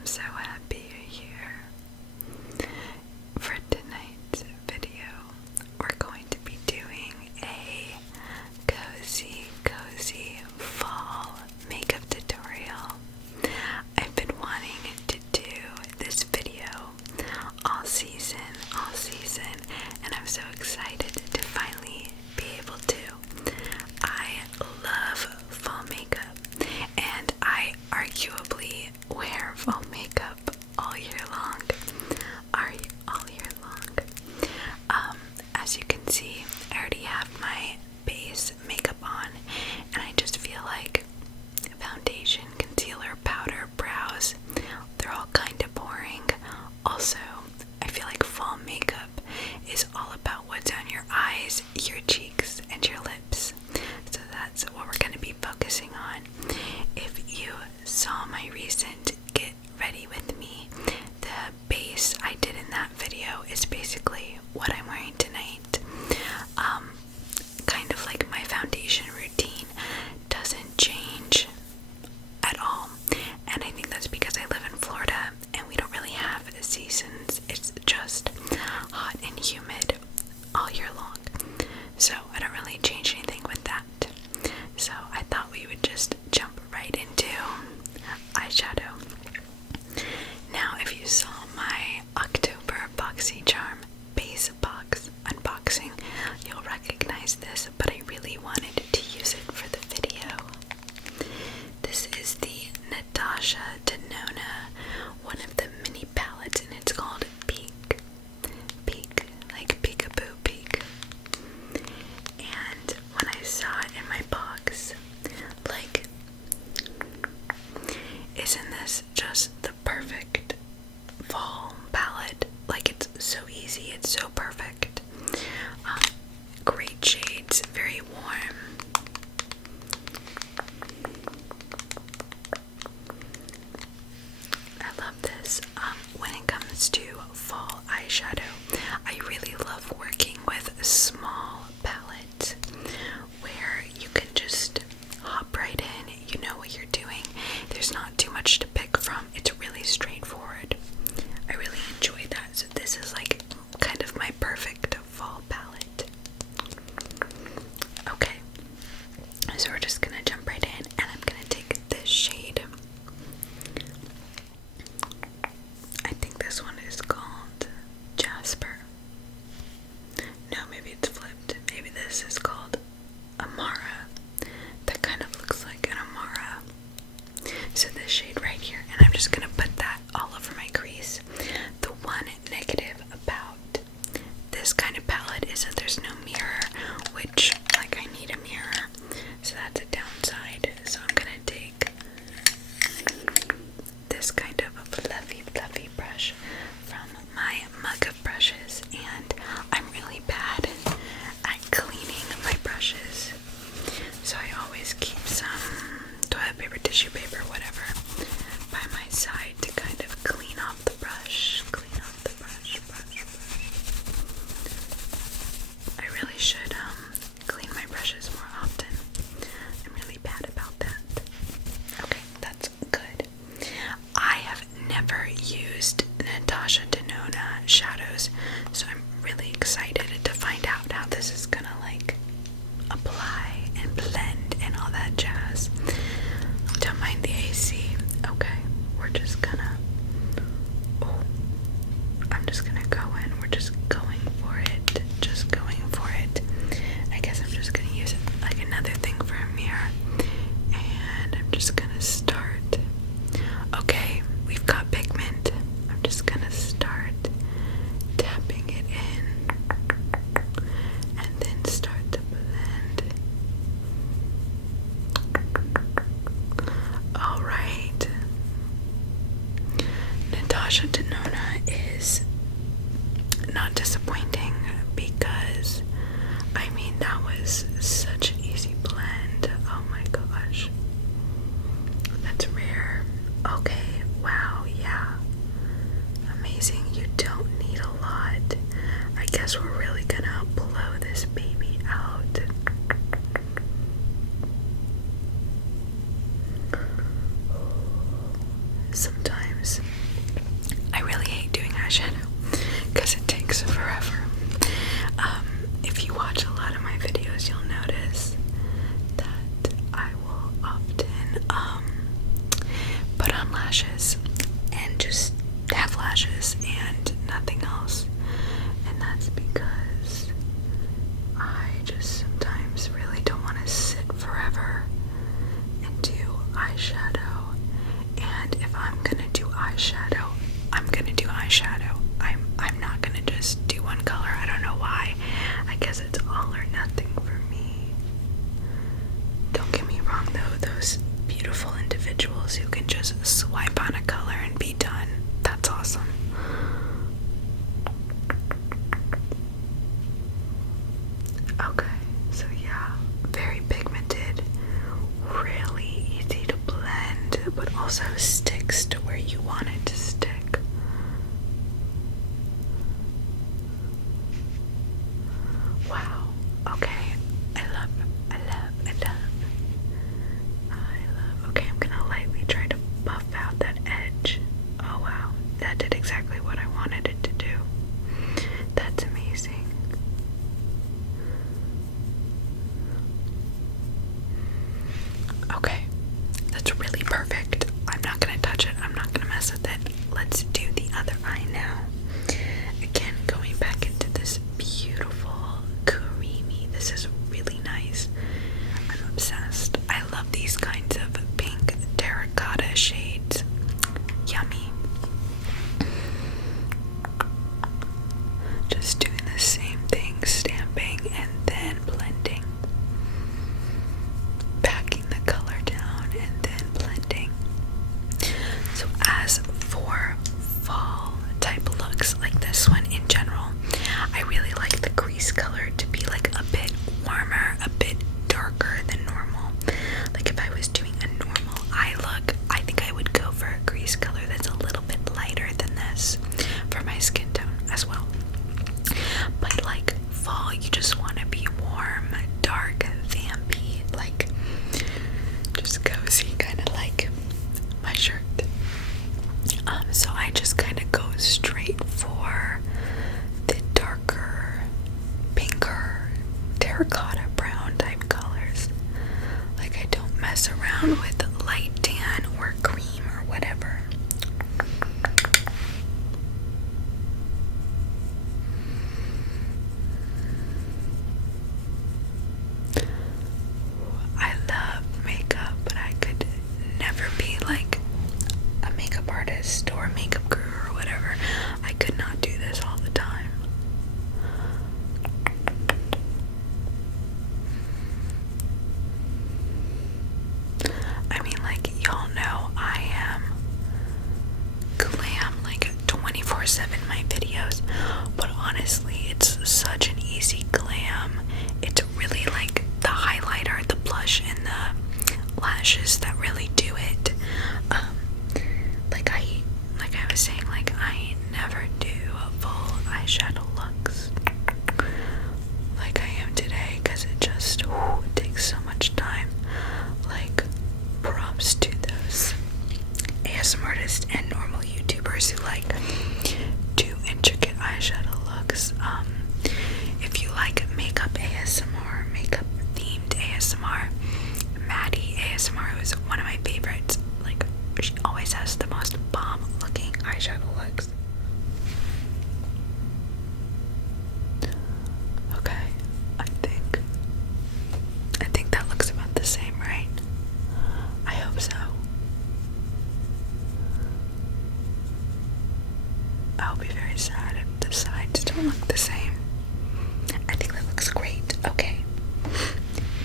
I'm so happy you're here. For tonight's video, we're going to be doing a cozy fall makeup tutorial. I've been wanting to do this video all season, and I'm so excited to finally be able to. I love fall makeup, and I arguably wear fall makeup all year long. As you can see, I already have my base makeup on, and I just feel like foundation, concealer, powder, brows, they're all kind of boring. Also, I feel like fall makeup is all about what's on your eyes, your cheeks, and your lips. So that's what we're going to be focusing on. If you saw my recent Get Ready With Me, the base I did in that video is basically what I'm wearing tonight. Kind of like my foundation routine doesn't change at all, and I think that's because I live in Florida and we don't really have seasons. It's just hot and humid all year long, so I don't really change anything with that. So I thought we would just jump right into eyeshadow. Now, if you saw my October BoxyCharm base box unboxing, you'll recognize this, but I really wanted to use it for the video. This is the Natasha Denona, one of the mini palettes, and it's called Peak, like peekaboo peek. And when I saw it in my box, like, isn't this just the perfect fall palette? Like, it's so easy, it's so perfect. Great shades, very warm. I love this. When it comes to fall eyeshadow, I really love working with a small palette where you can just hop right in, you know what you're doing. There's not too much to pick from. It's really straightforward. I really enjoy that. So this is like kind of my perfect fall palette. Okay, so we're just gonna jump right in, and I'm gonna take this shade. I think this one is called Jasper. No, maybe it's flipped. Maybe this is called Amara. That kind of looks like an Amara. So this shade right here, and I'm just gonna put that all over my crease. The one negative about this kind of palette is that there's no mirror, which, like, I need a mirror, so that's a downside. So I'm gonna take this kind of fluffy brush from my mug of brushes, and I'm really bad at cleaning my brushes, so I always keep some toilet paper, tissue paper, whatever, by my side to kind of clean off the brush, brush. I really should clean my brushes more often. I'm really bad about that. Okay, that's good. I have never used Natasha Denona shadows, so I'm really excited to find out how this is gonna like apply and blend and all that jazz. Don't mind the AC. Okay, we're just gonna, I'm just gonna go in. We're just going for it. I guess I'm just gonna use it like another thing for a mirror, and I'm just gonna start. Okay, we've got pigment. I'm just gonna start tapping it in, and then start to blend. Alright. Natasha Denona is not disappointing, because I mean, that was such an easy blend. Oh my gosh. That's rare. Okay, wow, yeah. Amazing. You don't need a lot. I guess we're really gonna blow this baby out. Sometimes eyeshadow. I'm gonna do eyeshadow. I'm not gonna just do one color. I don't know why. I guess it's all or nothing for me. Don't get me wrong though, those beautiful individuals who can just swipe on a color and be done. That's awesome. Okay, so yeah, very pigmented, really easy to blend, but also sticks to where you want it to stick. Wow, okay, I love, okay, I'm gonna lightly try to buff out that edge. Oh wow, that did exactly what I wanted it to do. That's amazing. Okay, that's really perfect. I'm not gonna touch it, I'm not gonna mess with it. Let's do the other eye now. Again, going back into this beautiful, creamy, this is really nice. I'm obsessed. I love these kinds of pink terracotta shades. Yummy. Just doing the same thing, stamping and then blending. Packing the color down and then blending. So as for fall type looks like this one in general, I really like the crease color to be like a bit warmer, a bit darker than normal. Like if I was doing a normal eye look, I think I would go for a crease color that's a little bit lighter than this for my skin tone as well. But like fall, you just want to be warm, dark, vampy, like just cozy, kind of like my shirt. So I just kind of go straight for the darker, pinker, terracotta brown type colors. Like I don't mess around with light tan or cream or whatever. I love makeup, but I could never be like a makeup artist or a makeup guru or whatever. I could not do this all the time. I mean, like, y'all know I am glam like 24/7 my videos, but honestly, it's such an easy glam. It's really like the highlighter, the blush, and the lashes that really do it. Like I was saying, like I never do full eyeshadow looks like I am today, because it just it takes so much time. Like, props to those ASMR artists and normal YouTubers who like do intricate eyeshadow looks. If you like makeup ASMR, makeup themed ASMR, Maddie ASMR, who's one of my favorites, like she always has the most bomb looking eyeshadow looks. Okay, I think that looks about the same, right? I hope so. I'll be very sad if the sides don't look the same. I think that looks great. Okay.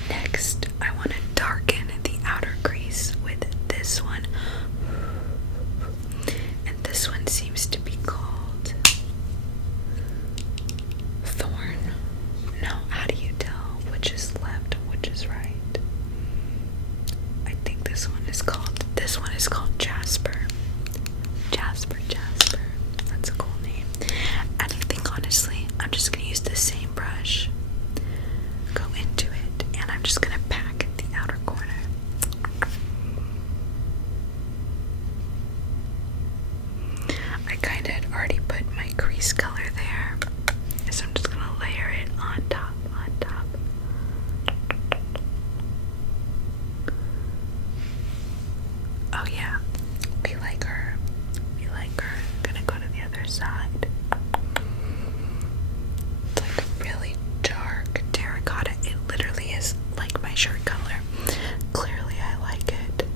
Next, I want to darken the outer crease with this one. And this one seems to be called Thorn. No, how do you tell which is left and which is right? I think this one is called Jasper. Jasper. That's a cool name. And I think honestly, I'm just gonna use the same brush, go into it, and I'm just gonna pack the outer corner. I kinda had already put my crease color there, so I'm just gonna layer it on top. Oh yeah, we like her. I'm gonna go to the other side. It's like a really dark terracotta. It literally is like my shirt color. Clearly I like it.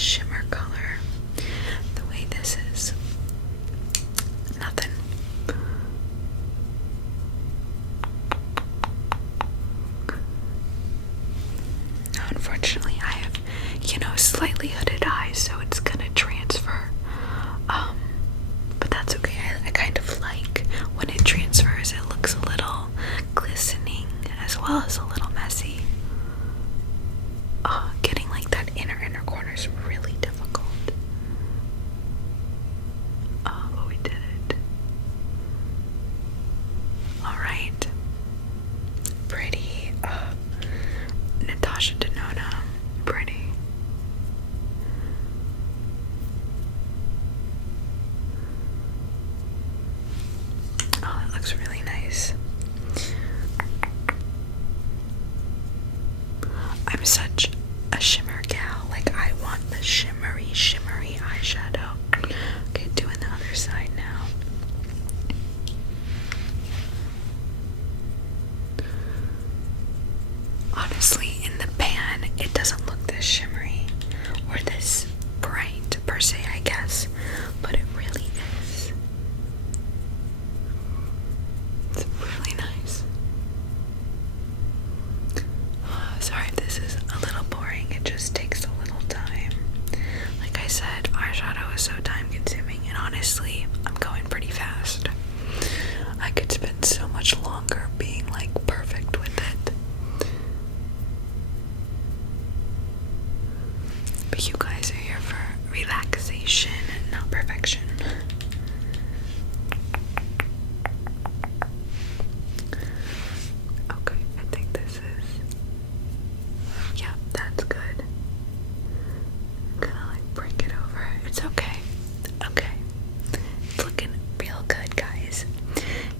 shimmer color the way this is. Nothing. Unfortunately, I have, slightly hooded eyes, so it's gonna transfer. But that's okay. I kind of like when it transfers. It looks a little glistening as well as a little messy. Getting like that inner corner is really difficult. But we did it. Alright. Pretty. Natasha Denona. Pretty. Oh, that looks really nice. I'm such a shimmer gal. Like, I want the shimmery eyeshadow. Okay, doing the other side now. Honestly, in the pan, it doesn't look this shimmery or this bright per se, I guess, but it really is. It's really nice. Sorry if this is a little boring, it just takes a little time. Like I said, eyeshadow is so time consuming, and honestly, I'm going pretty fast. I could spend so much longer being like perfect with it. But you guys are here for relaxation, not perfection. Okay, I think this is, yeah, that's good. I'm gonna like break it over. It's okay. Okay. It's looking real good, guys.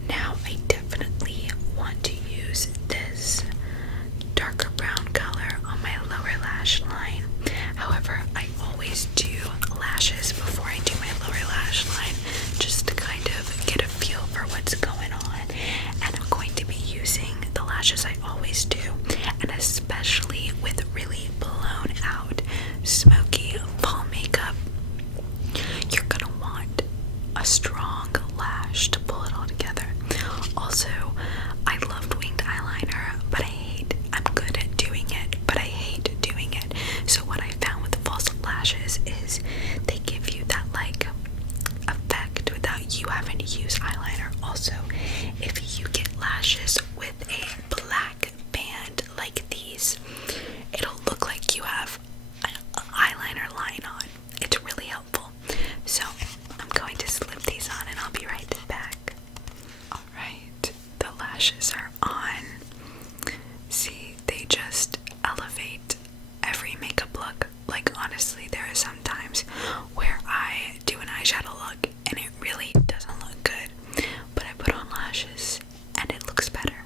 Now I definitely want to use this darker brown color on my lower lash line. However, I always do lashes before I do my lower lash line, just to kind of get a feel for what's going on. And I'm going to be using the lashes I always do, and especially with really blown out smoky fall makeup, you're gonna want a strong lash to pull it all together. Also, I loved winged eyeliner, but I'm good at doing it, but I hate doing it. So what I found with the false lashes is they give you that like effect without you having to use eyeliner. Also, if you get lashes with a black band like these, it'll look like you have an eyeliner line on. It's really helpful. So I'm going to slip these on and I'll be right back. Alright, the lashes are on. See, they just elevate every makeup look. Like, honestly, there are some times where I do an eyeshadow look and it really doesn't look good, but I put on lashes and it looks better.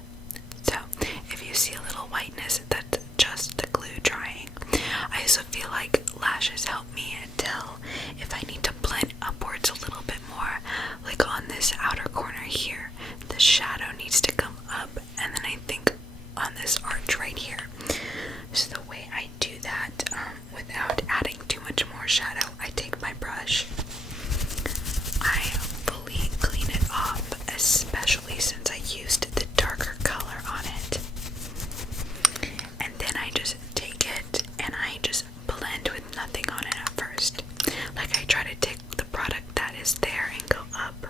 So if you see a little whiteness, that's just the glue drying. I also feel like lashes help me tell if I need to blend upwards a little bit more. Like on this outer corner here, the shadow needs to come up, and then I think on this arch right here. So the way I do that, without adding too much more shadow, I take my brush, I fully clean it off, especially since I used the darker color on it. And then I just take it and I just blend with nothing on it at first. Like, I try to take the product that is there and go up.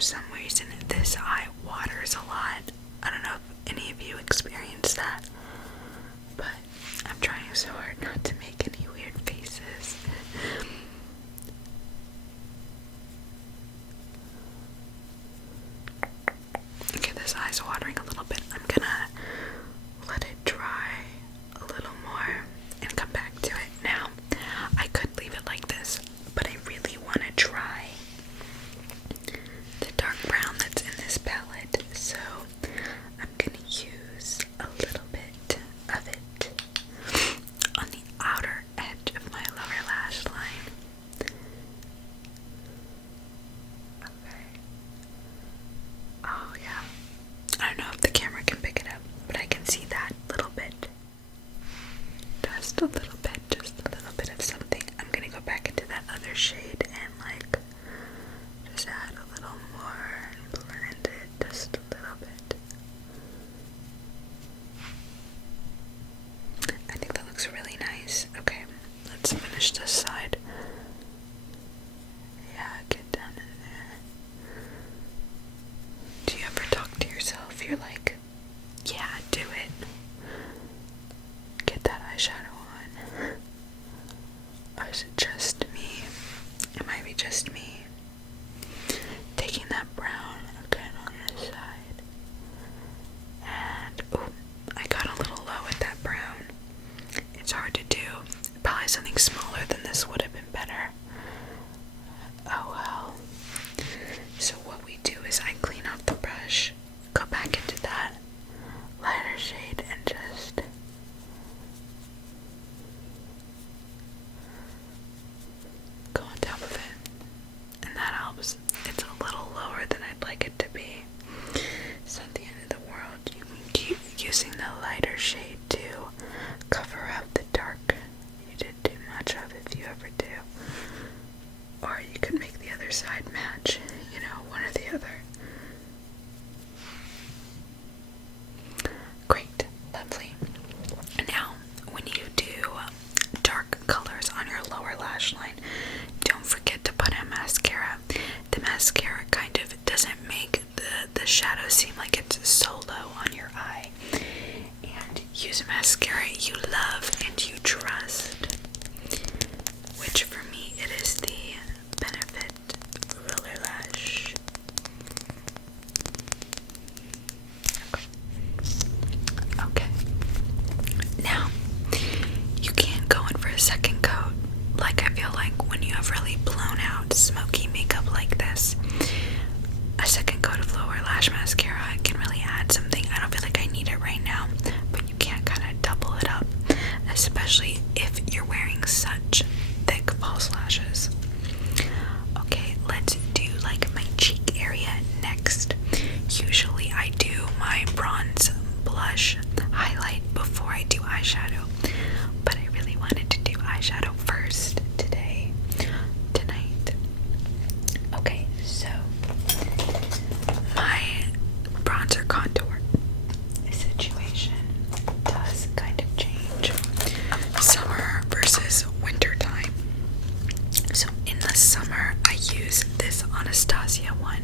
for some reason this eye waters a lot. I don't know if any of you experience that, but I'm trying so hard not to make any weird faces. Okay, this eye's watering a little bit. I'm gonna let it dry a little more and come back to it. Now, I could leave it like this, but I really want to try the dark brown that's in this palette, so I'm gonna use a little bit of it on the outer edge of my lower lash line. Okay. Oh yeah. I don't know if the camera can pick it up, but I can see that little bit. Just a little bit of something. I'm gonna go back into that other shade and like just add a little more and blend it just a little bit. I think that looks really nice. Okay, let's finish this side. Yeah, get down in there. Do you ever talk to yourself? You're like, yeah, do it. Get that eyeshadow on. Or is it just me? It might be just me. Taking that brown again on this side. And, ooh, I got a little low with that brown. It's hard to do. Probably something smaller than this would have been better. Oh well. So what we do is I clean off the brush, go back into that lighter shade, and just go on top of it. And that helps. It's a little lower than I'd like it to be. It's not the end of the world. You can keep using the lighter shade to cover up the dark you did too much of, if you ever do. Or you could make the other side match, you know, one or the other. Great, lovely. Now, when you do dark colors on your lower lash line, don't forget to put on mascara. The mascara kind of doesn't make the shadow seem like it's solo on your eye. And use a mascara you love and you trust, which for me it is the Benefit Roller Lash. Okay. Now, you can go in for a second coat. Like, I feel like when you have really blown out smoky makeup like this, a second coat of lower lash mascara can really add something. I don't feel like I need it right now, but you can kind of double it up, especially if you're wearing such thick false lashes. Okay, let's do like my cheek area next. Usually I do my bronze blush highlight before I do eyeshadow, but I really wanted to do eyeshadow first tonight. Okay, so my bronzer contour situation does kind of change summer versus winter time. So in the summer I use this Anastasia one.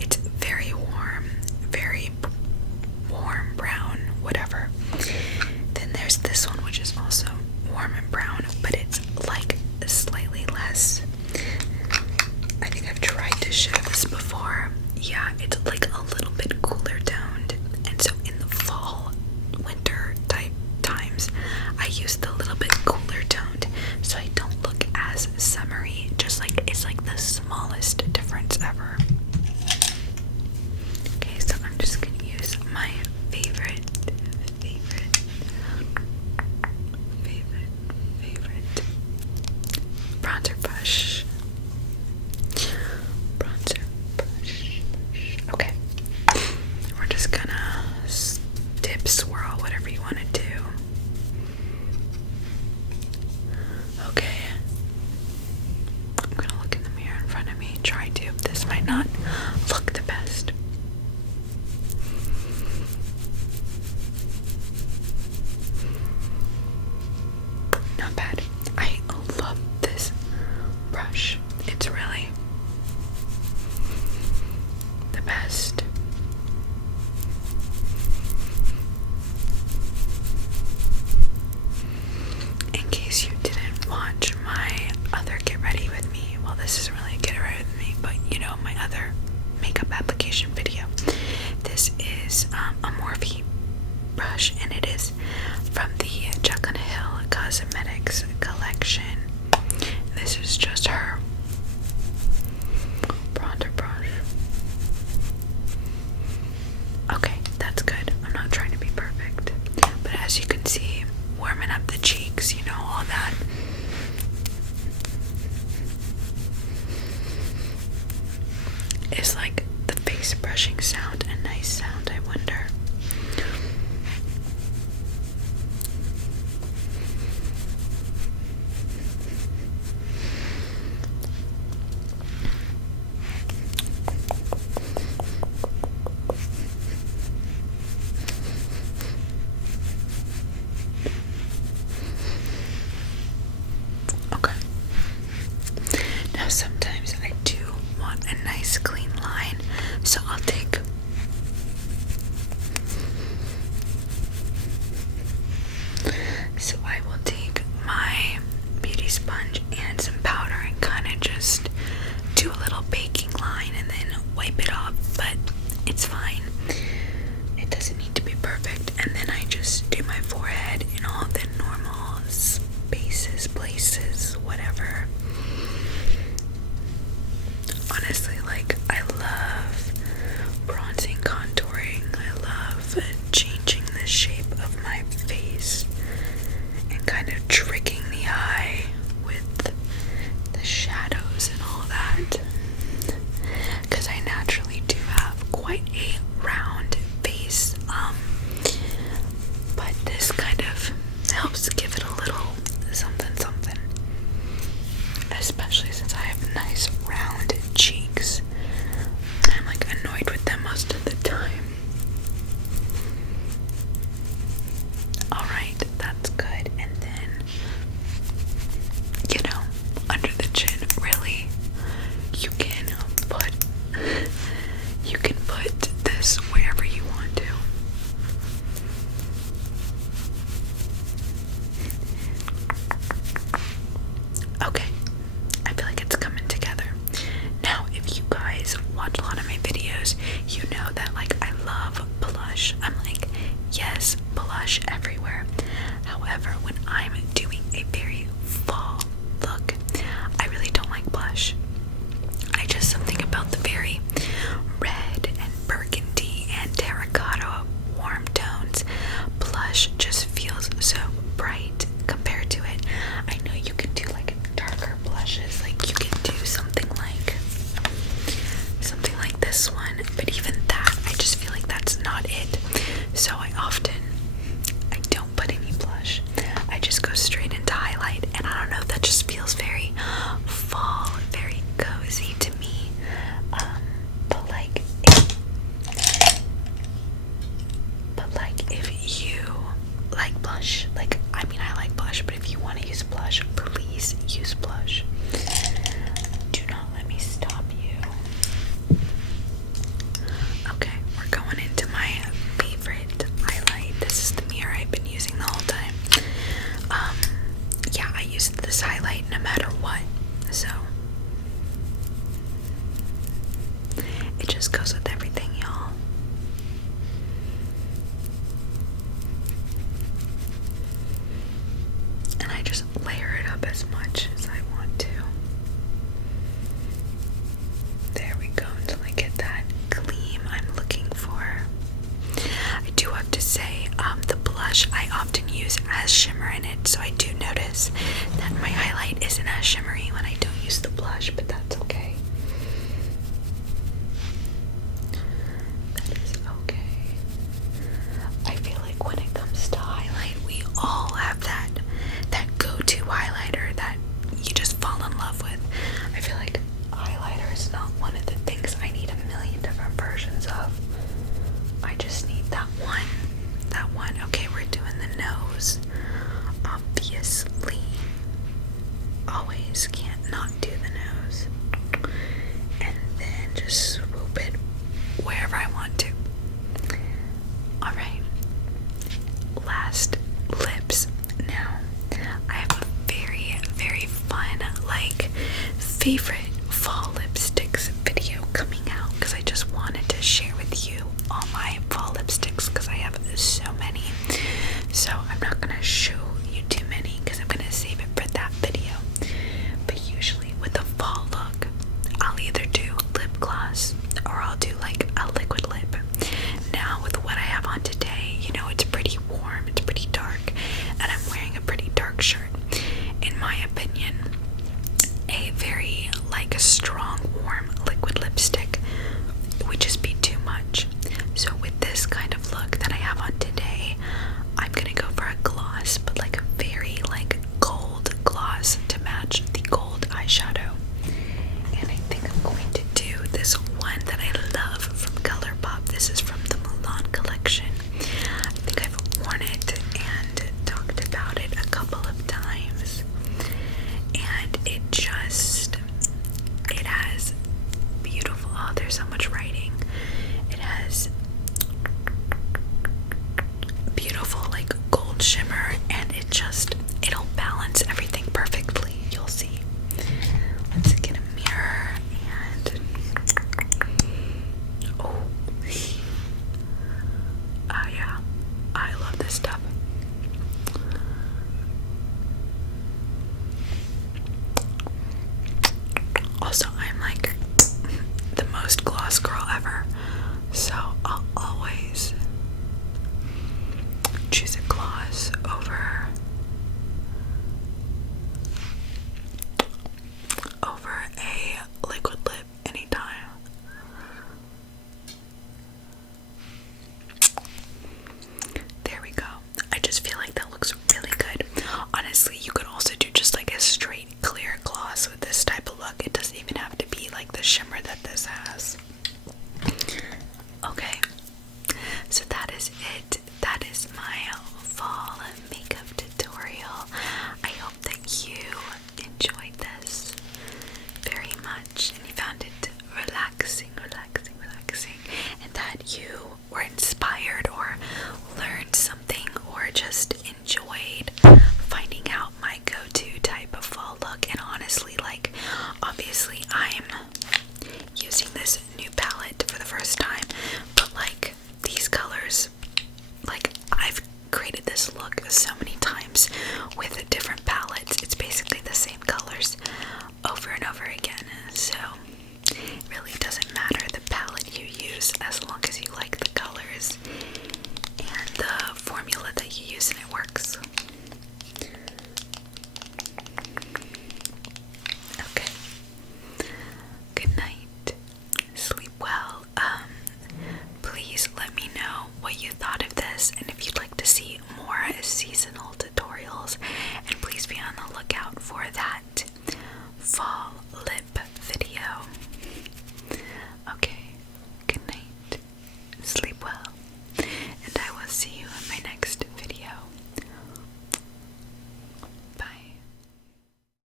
It's very warm brown, whatever. Then there's this one, which is also warm and brown, but it's like slightly less. I think I've tried to show this before. Yeah, it's like a little bit cooler toned, and so in the fall, winter type times, I use the little bit cooler toned, so I don't look as summery. Just like it's like the smallest difference ever. Okay, so I'm just gonna use my favorite bronzer brush. Okay, the best. In case you didn't watch my other Get Ready With Me, well, this isn't really a Get Ready With Me, but you know, my other makeup application video. This is a Morphe brush, and it is from the Jack on a Hill Cosmetics collection. This is just her